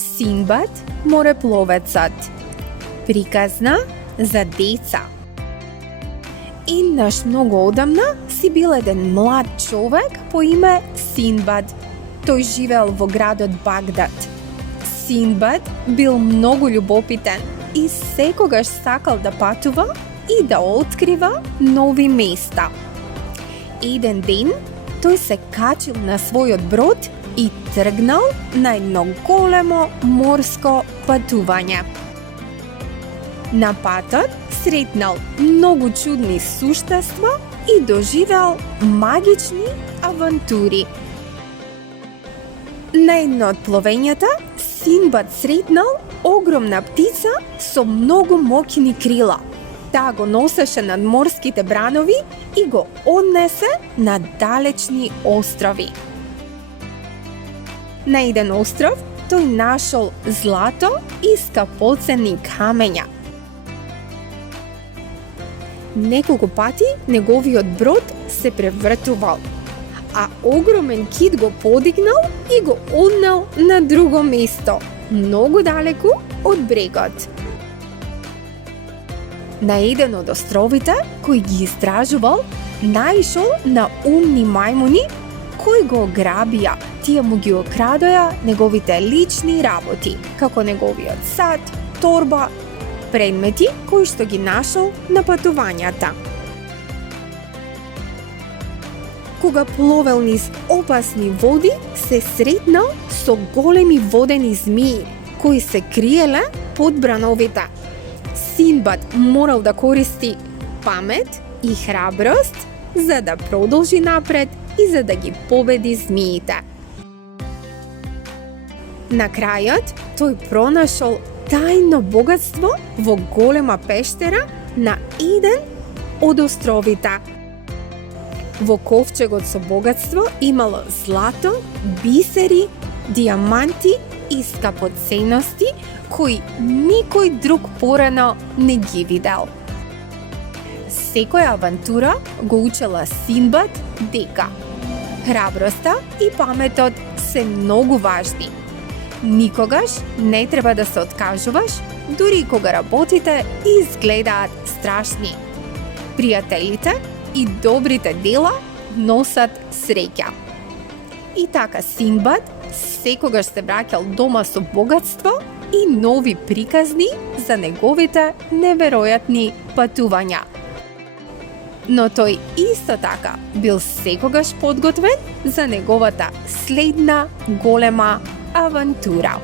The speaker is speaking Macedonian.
Синдбад морепловецот. Приказна за деца. Еднаш многу одамна си бил еден млад човек по име Синдбад. Тој живеел во градот Багдад. Синдбад бил многу љубопитен и секогаш сакал да патува и да открива нови места. Еден ден тој се качил на својот брод и тргнал на едно големо морско патување. На патот сретнал многу чудни суштества и доживеал магични авантури. На едно од пловењата Синдбад сретнал огромна птица со многу моќни крила. Таа го носеше над морските бранови и го однесе на далечни острови. На еден остров тој нашол злато и скапоценни камења. Неколку пати неговиот брод се превртувал, а огромен кит го подигнал и го однел на друго место, многу далеку од брегот. На еден од островите, кој ги истражувал, наишол на умни мајмуни кои го ограбија. Тие му ги окрадоја неговите лични работи, како неговиот сат, торба, предмети кои што ги нашол на патувањата. Кога пловел низ опасни води, се сретнал со големи водени змии, кои се криеле под брановите. Синдбад морал да користи памет и храброст за да продолжи напред и за да ги победи змиите. На крајот, тој пронашол тајно богатство во голема пештера на еден од островите. Во ковчегот со богатство имало злато, бисери, диаманти и скапоценности кои никој друг порано не ги видел. Секоја авантура го учела Синдбад дека храброста и паметот се многу важни. Никогаш не треба да се откажуваш, дури кога работите изгледаат страшни. Пријателите и добрите дела носат среќа. И така Синдбад секогаш се враќал дома со богатство и нови приказни за неговите неверојатни патувања. Но тој исто така бил секогаш подготвен за неговата следна голема авантура.